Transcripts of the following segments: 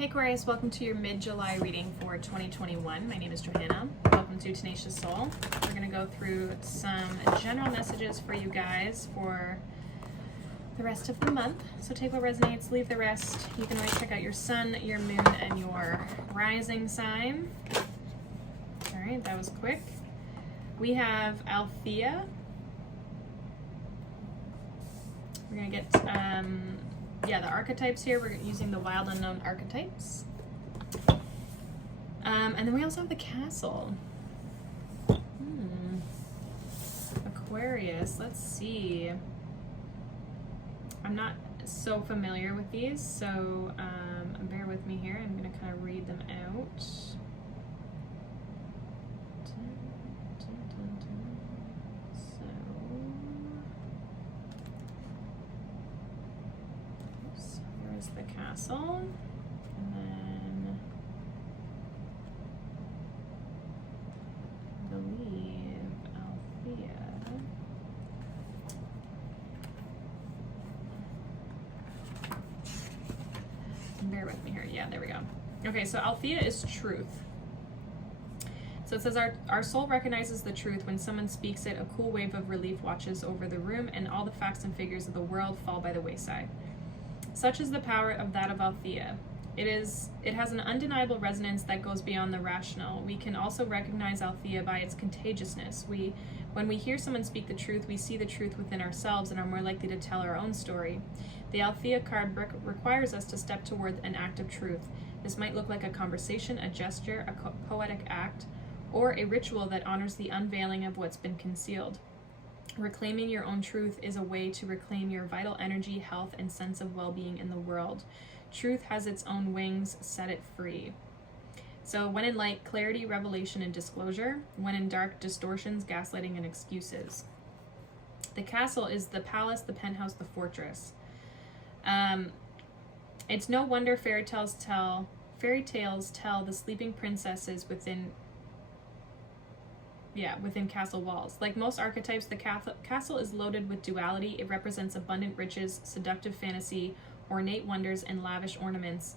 Hey Aquarius, welcome to your mid-July reading for 2021. My name is Johanna. Welcome to Tenacious Soul. We're going to go through some general messages for you guys for the rest of the month. So take what resonates, leave the rest. You can always check out your sun, your moon, and your rising sign. All right, that was quick. We have Althea. We're going to get the archetypes here. We're using the wild unknown archetypes. And then we also have the castle. Aquarius, let's see. I'm not so familiar with these, so bear with me here. I'm going to kind of read them out. The castle, and then I believe Althea. Bear with me here. Yeah, there we go. Okay, so Althea is truth. So it says our soul recognizes the truth when someone speaks it. A cool wave of relief washes over the room, and all the facts and figures of the world fall by the wayside. Such is the power of that of Althea. It has an undeniable resonance that goes beyond the rational. We can also recognize Althea by its contagiousness. When we hear someone speak the truth, we see the truth within ourselves and are more likely to tell our own story. The Althea card requires us to step toward an act of truth. This might look like a conversation, a gesture, a poetic act, or a ritual that honors the unveiling of what's been concealed. Reclaiming your own truth is a way to reclaim your vital energy, health, and sense of well-being in the world. Truth has its own wings, set it free. So when in light, clarity, revelation, and disclosure. When in dark, distortions, gaslighting, and excuses. The castle is the palace, the penthouse, the fortress. It's no wonder fairy tales tell the sleeping princesses within castle walls. Like most archetypes, the castle is loaded with duality. It represents abundant riches, seductive fantasy, ornate wonders, and lavish adornments.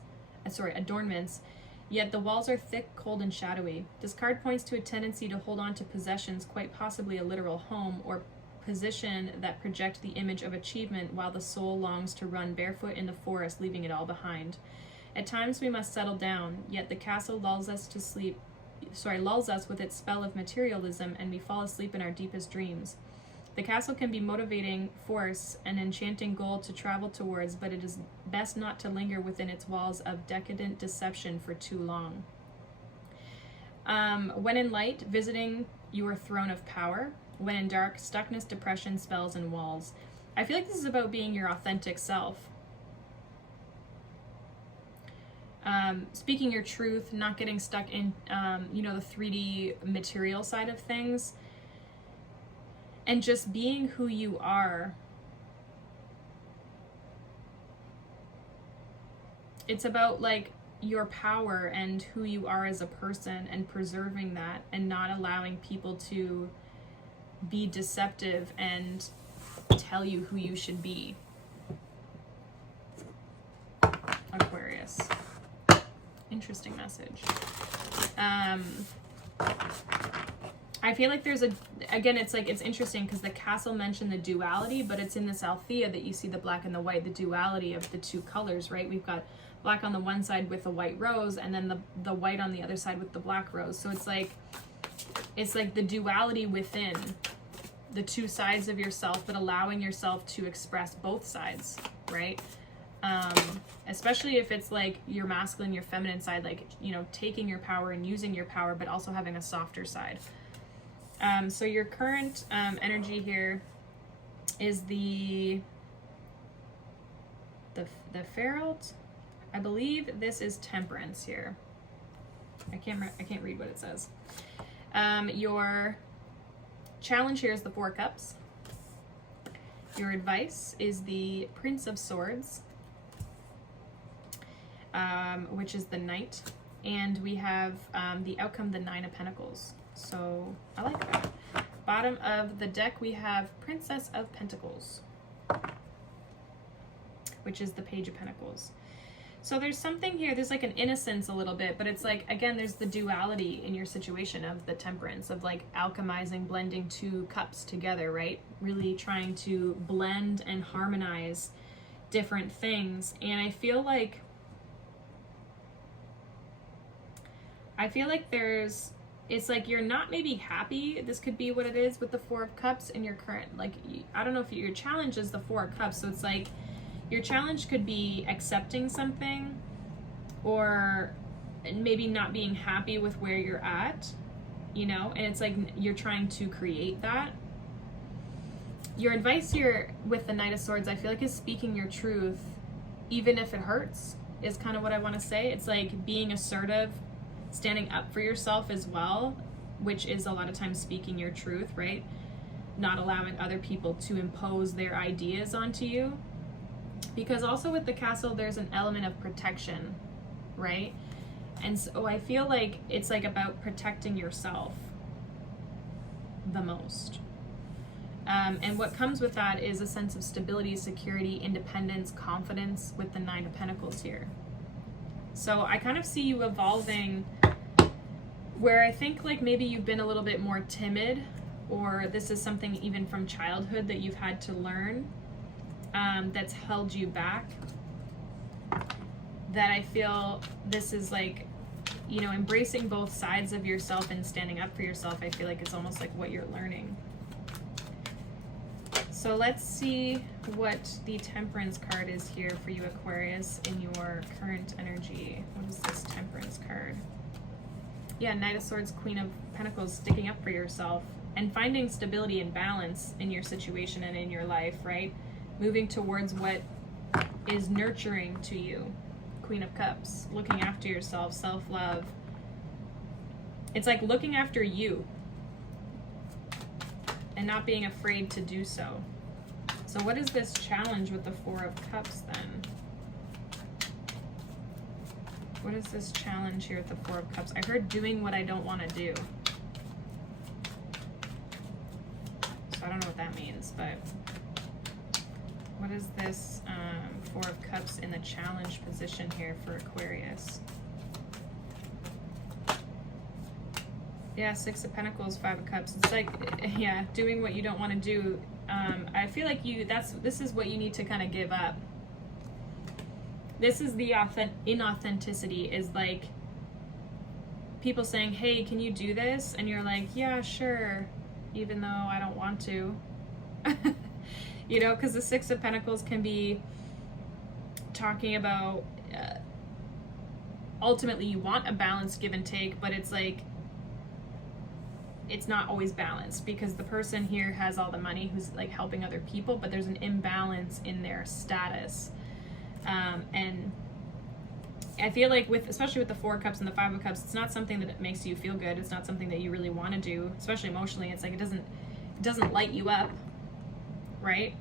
Yet the walls are thick, cold, and shadowy. This card points to a tendency to hold on to possessions, quite possibly a literal home or position that project the image of achievement, while the soul longs to run barefoot in the forest, leaving it all behind. At times we must settle down, yet the castle lulls us with its spell of materialism, and we fall asleep in our deepest dreams. The castle can be motivating force, an enchanting goal to travel towards, but it is best not to linger within its walls of decadent deception for too long. When in light, visiting your throne of power. When in dark, stuckness, depression, spells, and walls. I feel like this is about being your authentic self. Speaking your truth, not getting stuck in, the 3D material side of things, and just being who you are. It's about like your power and who you are as a person, and preserving that, and not allowing people to be deceptive and tell you who you should be. Aquarius. Interesting message. I feel like there's it's interesting because the castle mentioned the duality, but it's in this Althea that you see the black and the white, the duality of the two colors, right? We've got black on the one side with the white rose, and then the white on the other side with the black rose. So it's like the duality within the two sides of yourself, but allowing yourself to express both sides, right? Especially if it's like your masculine, your feminine side, like, taking your power and using your power, but also having a softer side. So your current energy here is the Feralt. I believe this is Temperance here. I can't read what it says. Your challenge here is the Four Cups. Your advice is the Prince of Swords, which is the Knight, and we have the outcome, the Nine of Pentacles. So I like that. Bottom of the deck we have Princess of Pentacles, which is the Page of Pentacles. So there's something here, there's like an innocence a little bit, but it's like, again, there's the duality in your situation of the temperance, of like alchemizing, blending two cups together, right? Really trying to blend and harmonize different things. And I feel like it's like you're not maybe happy. This could be what it is with the Four of Cups in your current, like, I don't know if your challenge is the Four of Cups. So it's like, your challenge could be accepting something, or maybe not being happy with where you're at, you know, and it's like you're trying to create that. Your advice here with the Knight of Swords, I feel like, is speaking your truth, even if it hurts, is kind of what I want to say. It's like being assertive, standing up for yourself as well, which is a lot of times speaking your truth, right? Not allowing other people to impose their ideas onto you. Because also with the Castle, there's an element of protection, right? And so I feel like it's like about protecting yourself the most. And what comes with that is a sense of stability, security, independence, confidence with the Nine of Pentacles here. So I kind of see you evolving where I think like maybe you've been a little bit more timid, or this is something even from childhood that you've had to learn. That's held you back, that I feel this is like, you know, embracing both sides of yourself and standing up for yourself. I feel like it's almost like what you're learning. So let's see what the Temperance card is here for you, Aquarius, in your current energy. What is this Temperance card? Yeah, Knight of Swords, Queen of Pentacles, sticking up for yourself and finding stability and balance in your situation and in your life, right? Moving towards what is nurturing to you. Queen of Cups, looking after yourself, self-love. It's like looking after you and not being afraid to do so. So what is this challenge with the Four of Cups then? What is this challenge here with the Four of Cups? I heard doing what I don't want to do. So I don't know what that means, but what is this Four of Cups in the challenge position here for Aquarius? Yeah, Six of Pentacles, Five of Cups. It's like, yeah, doing what you don't want to do. I feel like this is what you need to kind of give up. This is the inauthenticity, is like people saying, hey, can you do this? And you're like, yeah, sure, even though I don't want to. You know, because the Six of Pentacles can be talking about ultimately you want a balanced give and take, but it's like it's not always balanced, because the person here has all the money who's like helping other people, but there's an imbalance in their status. And I feel like especially with the Four of Cups and the Five of Cups, it's not something that makes you feel good. It's not something that you really want to do, especially emotionally. It's like it doesn't light you up, right?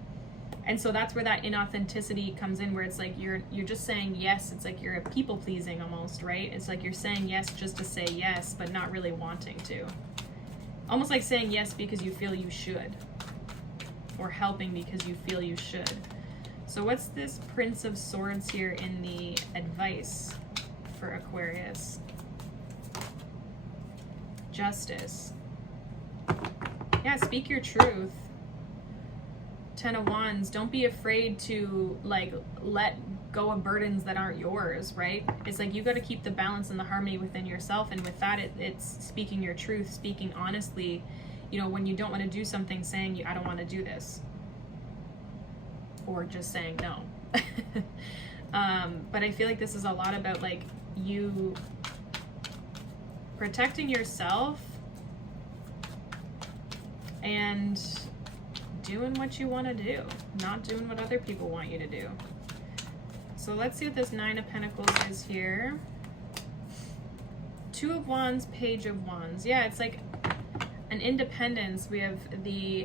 And so that's where that inauthenticity comes in, where it's like you're just saying yes. It's like you're a people pleasing almost, right? It's like you're saying yes just to say yes, but not really wanting to. Almost like saying yes because you feel you should, or helping because you feel you should. So what's this Prince of Swords here in the advice for Aquarius? Justice. Yeah, speak your truth. Ten of Wands, don't be afraid to like let go of burdens that aren't yours, right? It's like you got to keep the balance and the harmony within yourself, and with that it's speaking your truth, speaking honestly. You know, when you don't want to do something, saying I don't want to do this, or just saying no. But I feel like this is a lot about like you protecting yourself and doing what you want to do, not doing what other people want you to do. So let's see what this Nine of Pentacles is here. Two of Wands, Page of Wands. Yeah, it's like an independence. We have the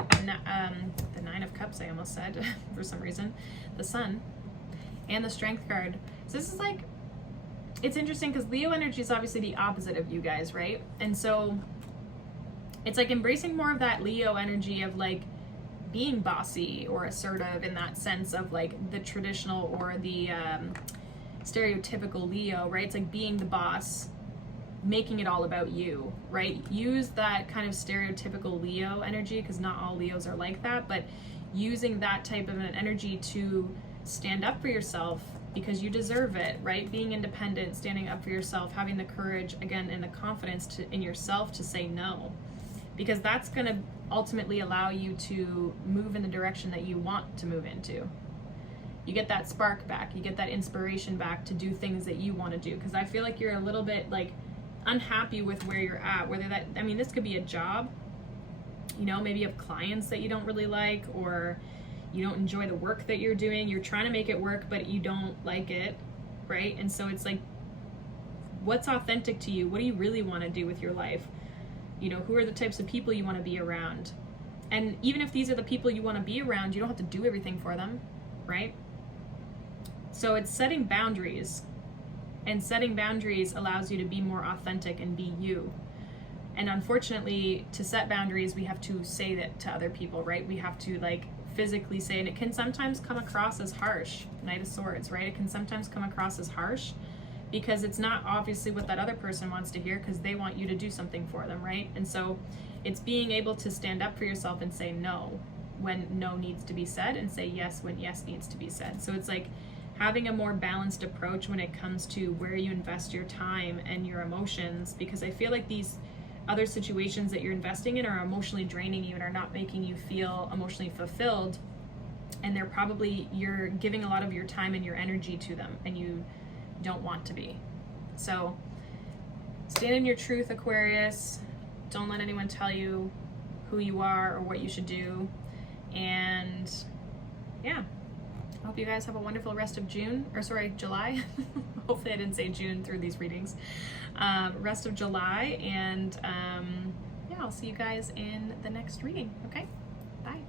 Nine of Cups, I almost said for some reason, the Sun, and the Strength card. So this is like, it's interesting because Leo energy is obviously the opposite of you guys, right? And so it's like embracing more of that Leo energy of like being bossy or assertive, in that sense of like the traditional or the stereotypical Leo, right? It's like being the boss, making it all about you, right? Use that kind of stereotypical Leo energy, because not all Leos are like that, but using that type of an energy to stand up for yourself because you deserve it, right? Being independent, standing up for yourself, having the courage, again, and the confidence in yourself to say no, because that's going to ultimately allow you to move in the direction that you want to move into. You get that spark back, you get that inspiration back to do things that you want to do, because I feel like you're a little bit like unhappy with where you're at, whether that, I mean, this could be a job, you know, maybe you have clients that you don't really like, or you don't enjoy the work that you're doing, you're trying to make it work, but you don't like it, right? And so it's like, what's authentic to you? What do you really want to do with your life? You know, who are the types of people you want to be around? And even if these are the people you want to be around, you don't have to do everything for them, right? So it's setting boundaries, and setting boundaries allows you to be more authentic and be you. And unfortunately, to set boundaries, we have to say that to other people, right? We have to like physically say, and it can sometimes come across as harsh. Knight of Swords, right? It can sometimes come across as harsh because it's not obviously what that other person wants to hear, because they want you to do something for them, right? And so it's being able to stand up for yourself and say no when no needs to be said, and say yes when yes needs to be said. So it's like having a more balanced approach when it comes to where you invest your time and your emotions, because I feel like these other situations that you're investing in are emotionally draining you and are not making you feel emotionally fulfilled, and they're probably, you're giving a lot of your time and your energy to them, and you don't want to be. So stand in your truth, Aquarius. Don't let anyone tell you who you are or what you should do. And yeah, I hope you guys have a wonderful rest of July. Hopefully I didn't say June through these readings. Rest of July, and yeah, I'll see you guys in the next reading. Okay, bye.